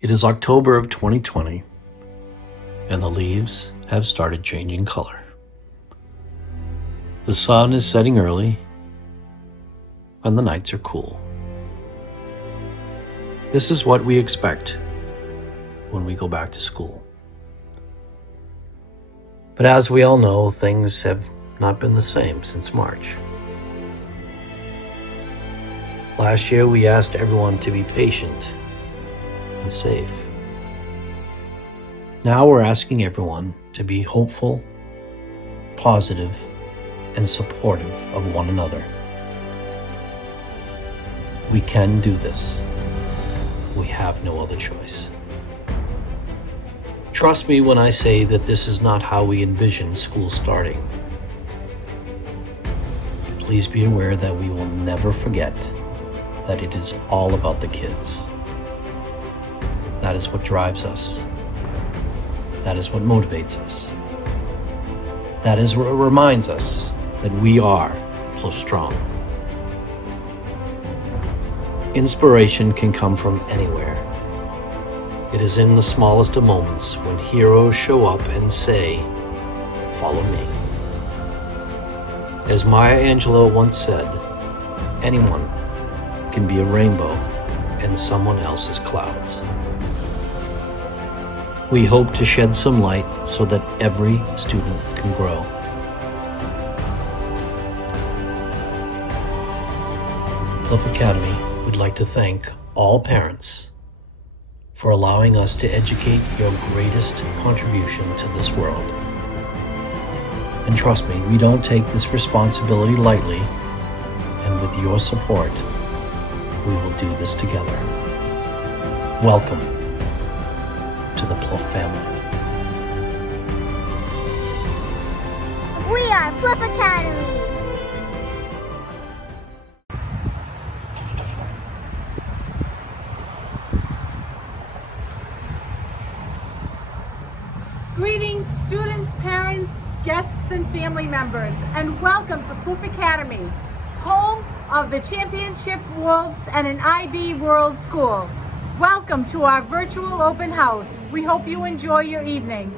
It is October of 2020, and the leaves have started changing color. The sun is setting early, and the nights are cool. This is what we expect when we go back to school. But as we all know, things have not been the same since March. Last year, we asked everyone to be patient and safe. Now we're asking everyone to be hopeful, positive, and supportive of one another. We can do this. We have no other choice. Trust me when I say that this is not how we envision school starting. Please be aware that we will never forget that it is all about the kids. That is what drives us. That is what motivates us. That is what reminds us that we are Plouffe strong. Inspiration can come from anywhere. It is in the smallest of moments when heroes show up and say, "Follow me." As Maya Angelou once said, anyone can be a rainbow in someone else's clouds. We hope to shed some light so that every student can grow. Plouffe Academy would like to thank all parents for allowing us to educate your greatest contribution to this world. And trust me, we don't take this responsibility lightly, and with your support, we will do this together. Welcome to the Plouffe family. We are Plouffe Academy. Greetings, students, parents, guests, and family members, and welcome to Plouffe Academy, home of the Championship Wolves and an IB World School. Welcome to our virtual open house. We hope you enjoy your evening.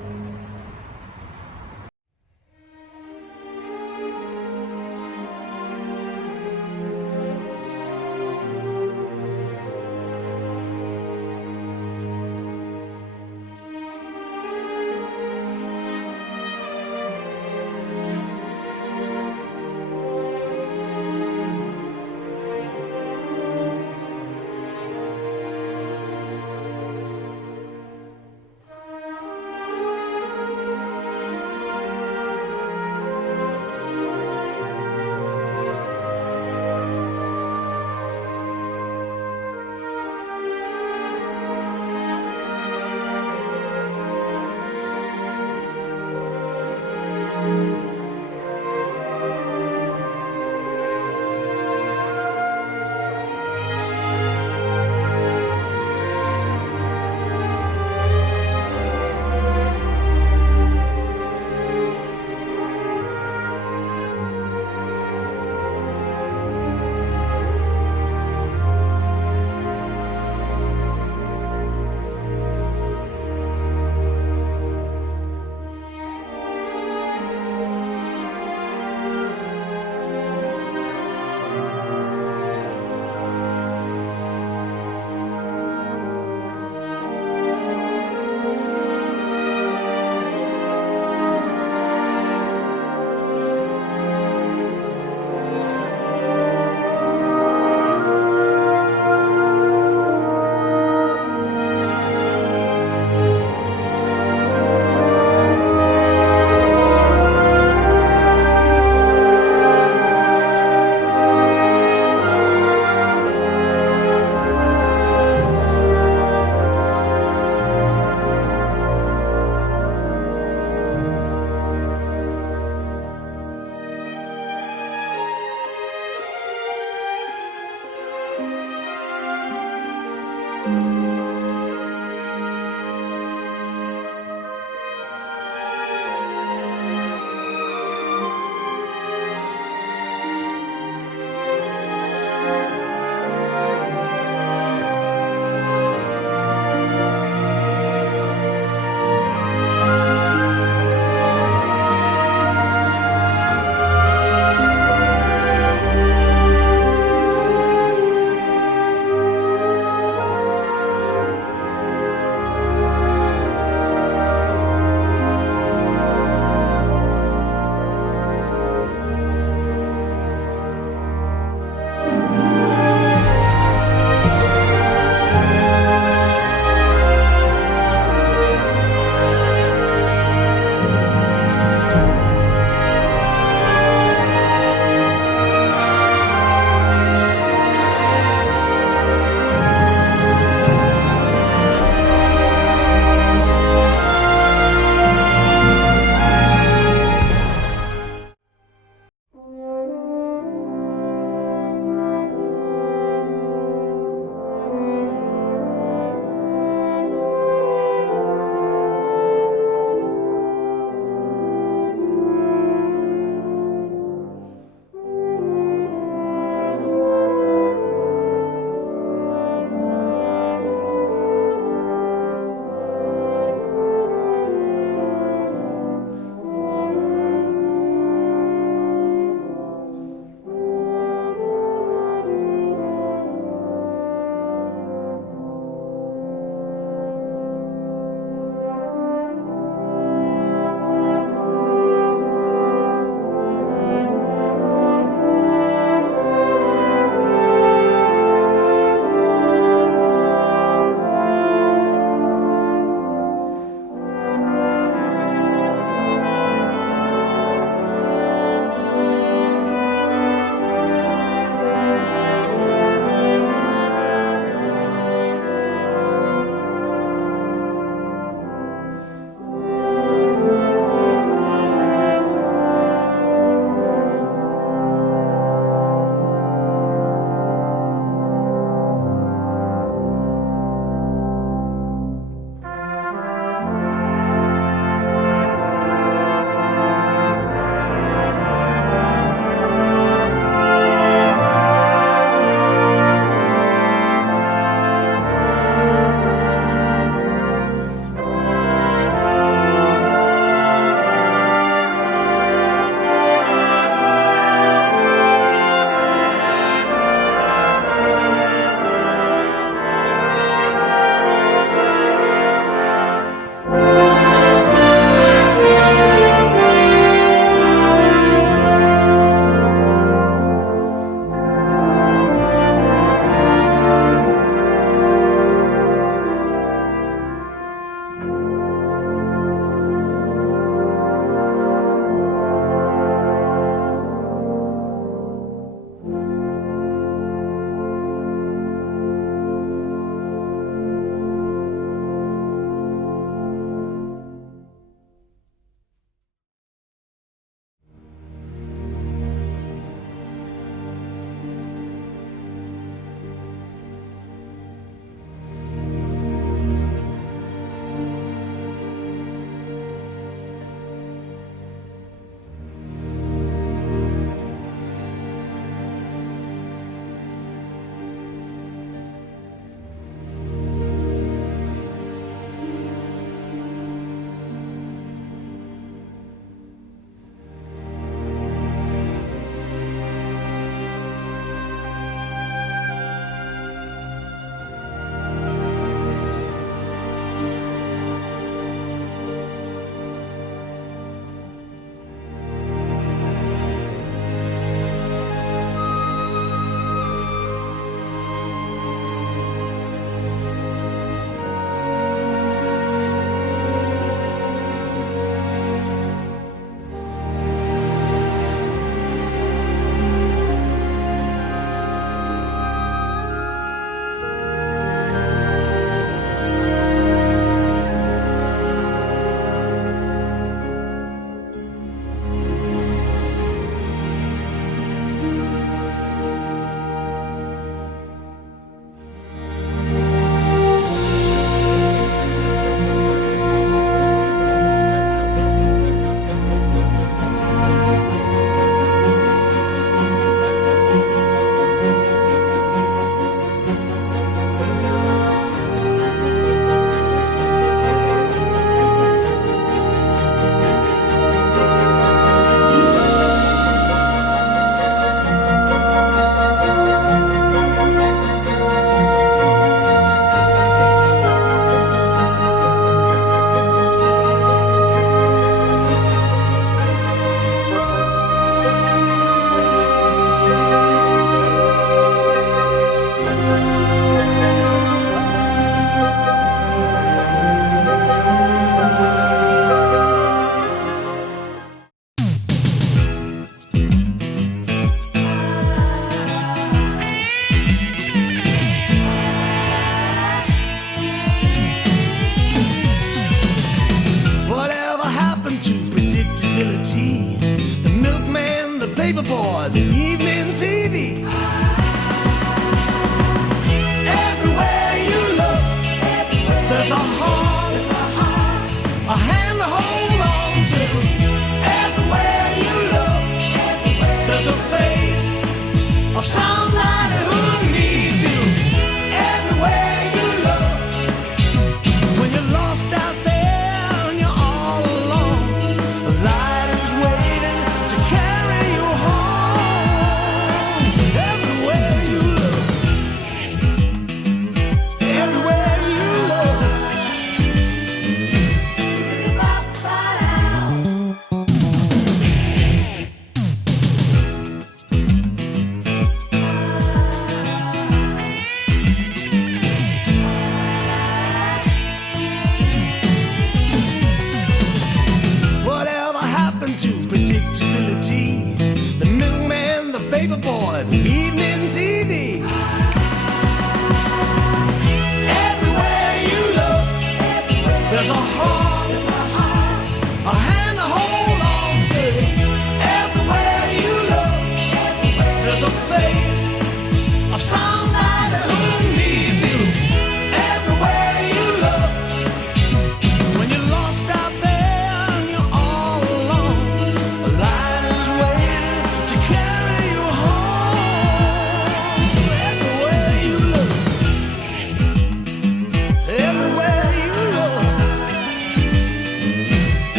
paperboy, the evening TV. Everywhere you look, there's a heart, a hand to hold on to. Everywhere you look, there's a face of somebody who needs you. Everywhere you look, when you're lost out there and you're all alone, a light is waiting to carry you home. Everywhere you look, everywhere you look. Whatever happened to predictability? The milkman, the paperboy, the evening TV. Everywhere you look, there's a heart, a hand to hold on to. Everywhere you look, there's a face of somebody who needs you. Everywhere you look, when you're lost out there and you're all alone, a light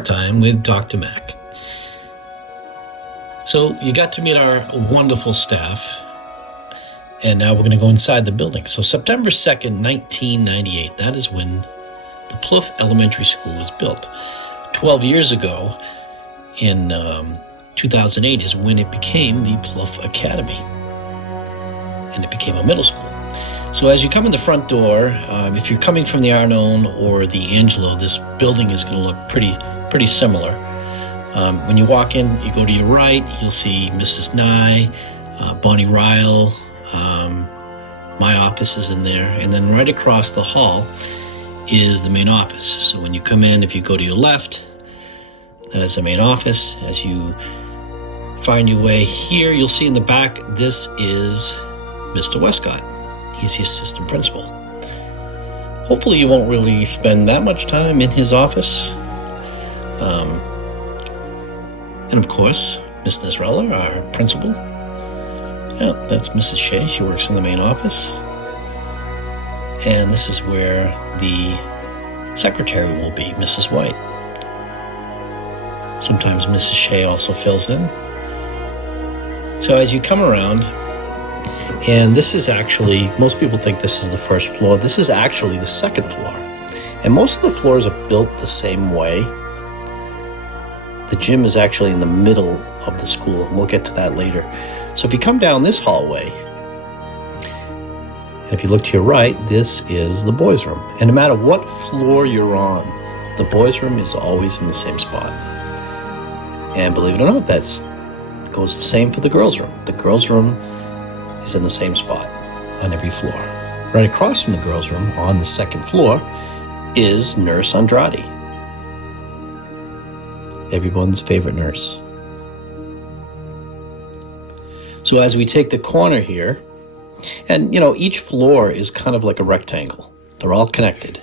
more time with Dr. Mack. So you got to meet our wonderful staff, and now we're going to go inside the building. So September 2nd, 1998, that is when the Plouffe Elementary School was built. 12 years ago, in 2008, is when it became the Plouffe Academy, and it became a middle school. So as you come in the front door, if you're coming from the Arnone or the Angelo, this building is going to look pretty similar. When you walk in, you go to your right, you'll see Mrs. Nye, Bonnie Ryle, my office is in there, and then right across the hall is the main office. So when you come in, if you go to your left, that is the main office. As you find your way here, you'll see in the back, this is Mr. Westcott. He's the assistant principal. Hopefully you won't really spend that much time in his office. And of course, Miss Nesrella, our principal. Yeah, that's Mrs. Shea. She works in the main office. And this is where the secretary will be, Mrs. White. Sometimes Mrs. Shea also fills in. So as you come around, and this is actually, most people think this is the first floor. This is actually the second floor. And most of the floors are built the same way. The gym is actually in the middle of the school, and we'll get to that later. So if you come down this hallway, and if you look to your right, this is the boys' room. And no matter what floor you're on, the boys' room is always in the same spot. And believe it or not, that goes the same for the girls' room. The girls' room is in the same spot on every floor. Right across from the girls' room on the second floor is Nurse Andrade, everyone's favorite nurse. So as we take the corner here, and each floor is kind of like a rectangle. They're all connected.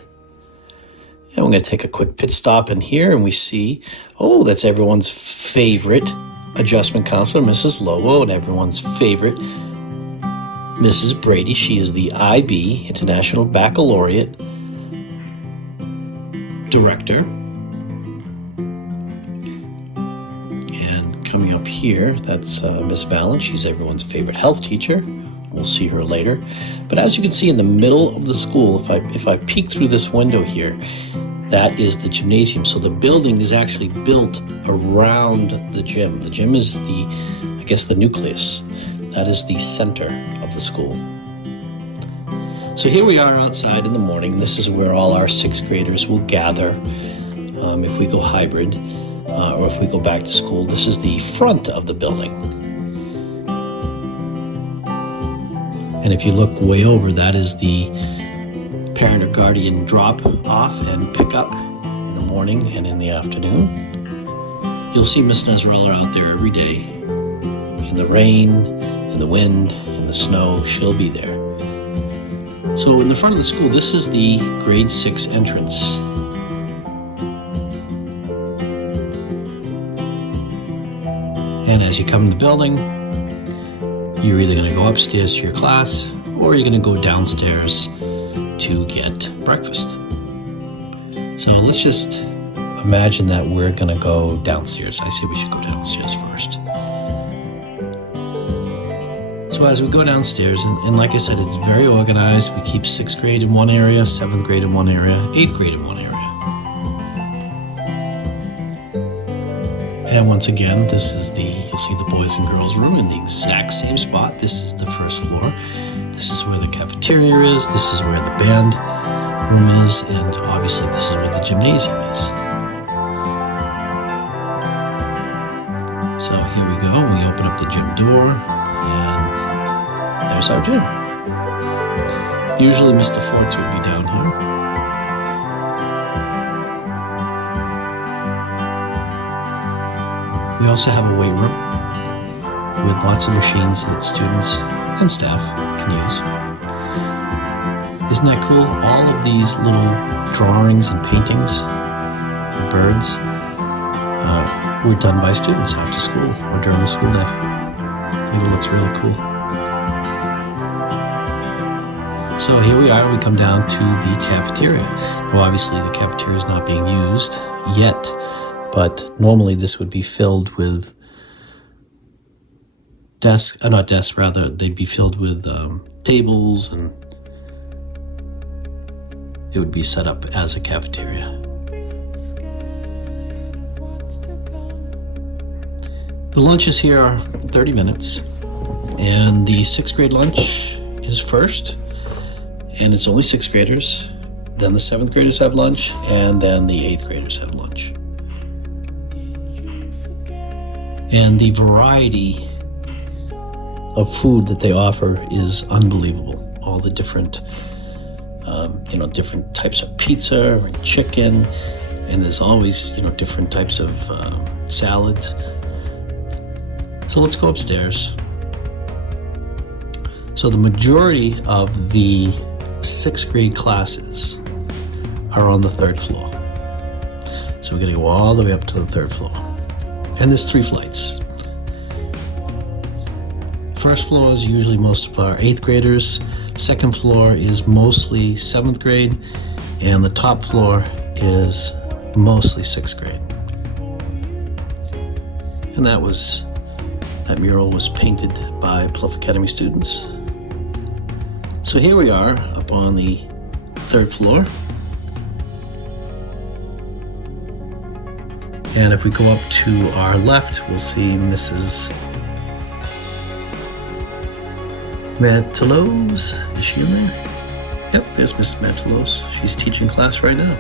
And we're going to take a quick pit stop in here, and we see, that's everyone's favorite adjustment counselor, Mrs. Lobo, and everyone's favorite Mrs. Brady. She is the IB, International Baccalaureate Director. And coming up here, that's Miss Valen. She's everyone's favorite health teacher. We'll see her later. But as you can see in the middle of the school, if I peek through this window here, that is the gymnasium. So the building is actually built around the gym. The gym is the nucleus. That is the center of the school. So here we are outside in the morning. This is where all our sixth graders will gather if we go hybrid or if we go back to school. This is the front of the building. And if you look way over, that is the parent or guardian drop off and pick up in the morning and in the afternoon. You'll see Miss Nesrella out there every day. In the rain, in the wind, in the snow, she'll be there. So in the front of the school, this is the grade 6 entrance. And as you come in the building, you're either going to go upstairs to your class or you're going to go downstairs to get breakfast. So let's just imagine that we're going to go downstairs. I say we should go downstairs first. So as we go downstairs, and like I said, it's very organized. We keep 6th grade in one area, 7th grade in one area, 8th grade in one area. And once again, you'll see the boys and girls room in the exact same spot. This is the first floor. This is where the cafeteria is. This is where the band room is. And obviously this is where the gymnasium is. So here we go. We open up the gym door and there's our gym. Usually Mr. Forts would be down here. We also have a weight room with lots of machines that students and staff can use. Isn't that cool? All of these little drawings and paintings of birds were done by students after school or during the school day. I think it looks really cool. So here we are, we come down to the cafeteria. Now obviously the cafeteria is not being used yet. but normally this would be filled with they'd be filled with tables, and it would be set up as a cafeteria. The lunches here are 30 minutes, and the 6th grade lunch is first, and it's only 6th graders. Then the 7th graders have lunch, and then the 8th graders have lunch. And the variety of food that they offer is unbelievable. All the different, different types of pizza and chicken, and there's always, different types of salads. So let's go upstairs. So the majority of the 6th grade classes are on the 3rd floor. So we're gonna go all the way up to the 3rd floor. And there's 3 flights. First floor is usually most of our 8th graders. 2nd floor is mostly 7th grade. And the top floor is mostly 6th grade. And that mural was painted by Plouffe Academy students. So here we are up on the 3rd floor. And if we go up to our left, we'll see Mrs. Mantelos. Is she in there? Yep, there's Mrs. Mantelos. She's teaching class right now.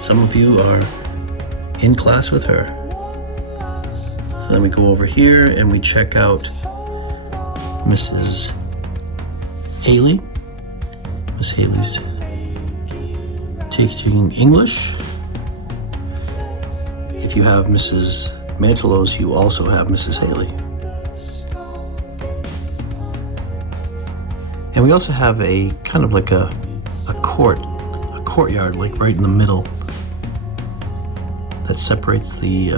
Some of you are in class with her. So then we go over here and we check out Mrs. Haley. Miss Haley's teaching English. If you have Mrs. Mantelos, you also have Mrs. Haley. And we also have a kind of like a courtyard, like right in the middle, that separates the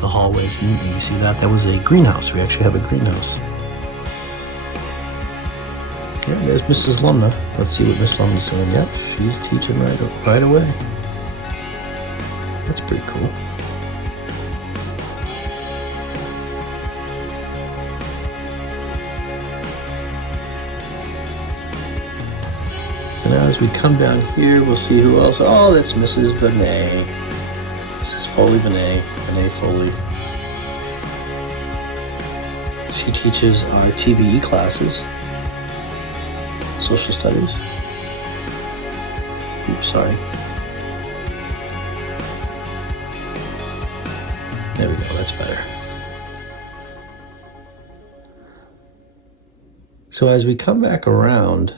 hallways. And you see that was a greenhouse. We actually have a greenhouse. Yeah, there's Mrs. Lumna. Let's see what Miss Lumna's doing. Yep, she's teaching right away. That's pretty cool. So now as we come down here, we'll see who else. Oh, that's Mrs. Benet. Mrs. Benet Foley. She teaches our TBE classes. Social studies. Oops, sorry. There we go, that's better. So as we come back around,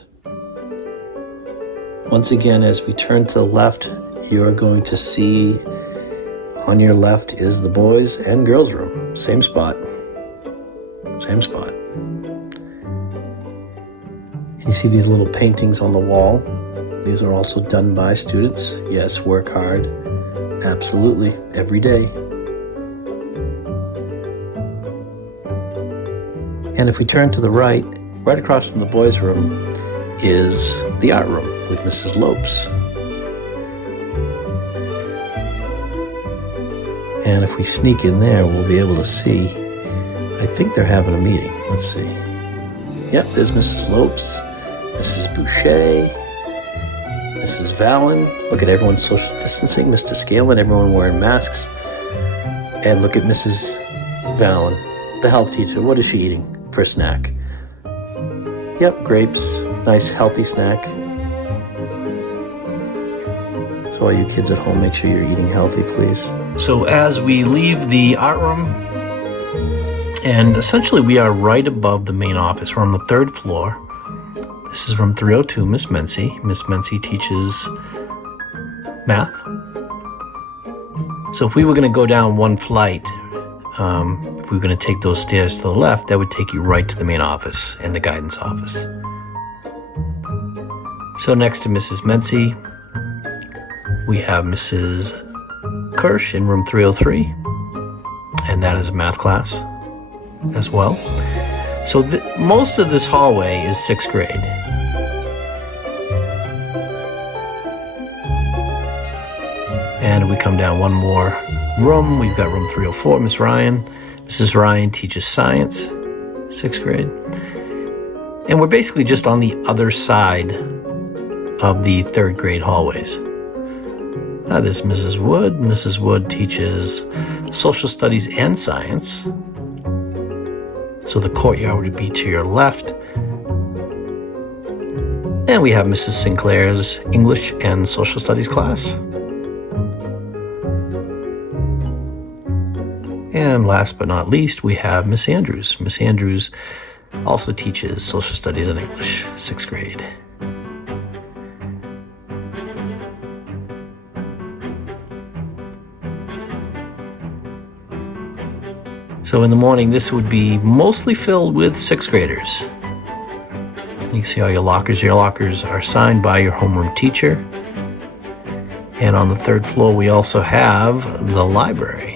once again, as we turn to the left, you're going to see on your left is the boys and girls room. Same spot. Same spot. You see these little paintings on the wall. These are also done by students. Yes, work hard. Absolutely, every day. And if we turn to the right across from the boys' room is the art room with Mrs. Lopes. And if we sneak in there, we'll be able to see, I think they're having a meeting. Let's see. Yep, there's Mrs. Lopes, Mrs. Boucher, Mrs. Vallon. Look at everyone social distancing. Mr. Scanlon, everyone wearing masks. And look at Mrs. Vallon, the health teacher. What is she eating for a snack? Yep, grapes. Nice healthy snack. So all you kids at home, make sure you're eating healthy, please. So as we leave the art room, and essentially we are right above the main office. We're on the 3rd floor. This is room 302, Miss Mency. Miss Mency teaches math. So if we were going to go down one flight, if we were going to take those stairs to the left, that would take you right to the main office and the guidance office. So next to Mrs. Mency, we have Mrs. Kirsch in room 303, and that is a math class as well. So most of this hallway is 6th grade. if we come down one more room, we've got room 304, Miss Ryan. Mrs. Ryan teaches science, 6th grade. And we're basically just on the other side of the 3rd grade hallways. This is Mrs. Wood. Mrs. Wood teaches social studies and science. So the courtyard would be to your left. And we have Mrs. Sinclair's English and social studies class. And last but not least, we have Miss Andrews. Miss Andrews also teaches social studies and English, 6th grade. So in the morning, this would be mostly filled with 6th graders. You can see all your lockers. Your lockers are signed by your homeroom teacher. And on the 3rd floor, we also have the library.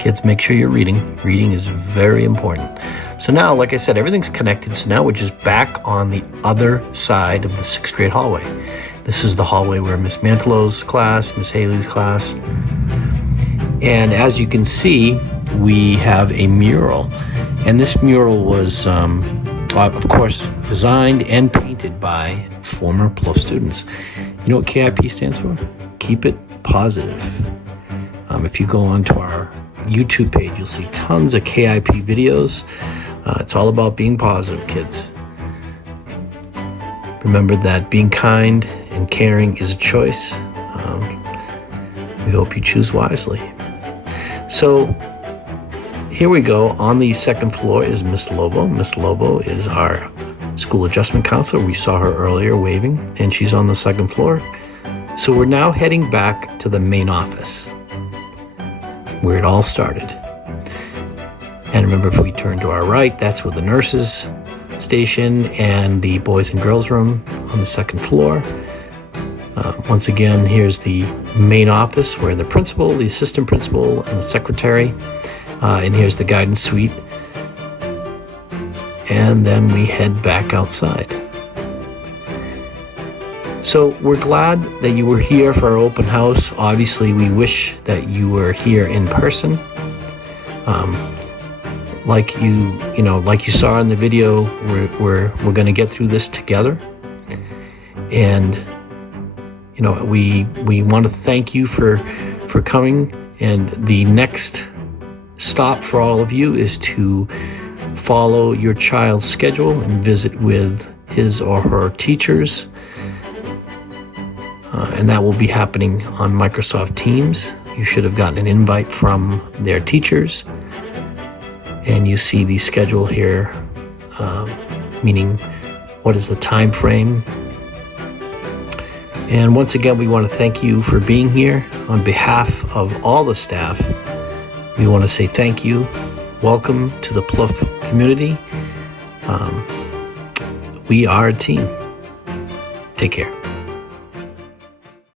Kids, make sure you're reading. Reading is very important. So now, like I said, everything's connected. So now we're just back on the other side of the 6th grade hallway. This is the hallway where Miss Mantelow's class, Miss Haley's class. And as you can see, we have a mural. And this mural was, of course, designed and painted by former Plouffe students. You know what K.I.P stands for? Keep it positive. If you go onto our YouTube page, you'll see tons of K.I.P videos. It's all about being positive, kids. Remember that being kind and caring is a choice. We hope you choose wisely. So here we go. On the 2nd floor is Miss Lobo. Miss Lobo is our school adjustment counselor. We saw her earlier waving, and she's on the 2nd floor. So we're now heading back to the main office, where it all started. And remember, if we turn to our right, that's where the nurses station and the boys and girls room on the 2nd floor. Once again, here's the main office where the principal, the assistant principal, and the secretary. And here's the guidance suite. And then we head back outside. So we're glad that you were here for our open house. Obviously, we wish that you were here in person. Like you saw in the video, we're going to get through this together. And we want to thank you for coming. And the next stop for all of you is to follow your child's schedule and visit with his or her teachers. And that will be happening on Microsoft Teams. You should have gotten an invite from their teachers. And you see the schedule here, meaning what is the time frame. And once again, we want to thank you for being here. On behalf of all the staff, we want to say thank you. Welcome to the Plouffe community. We are a team. Take care.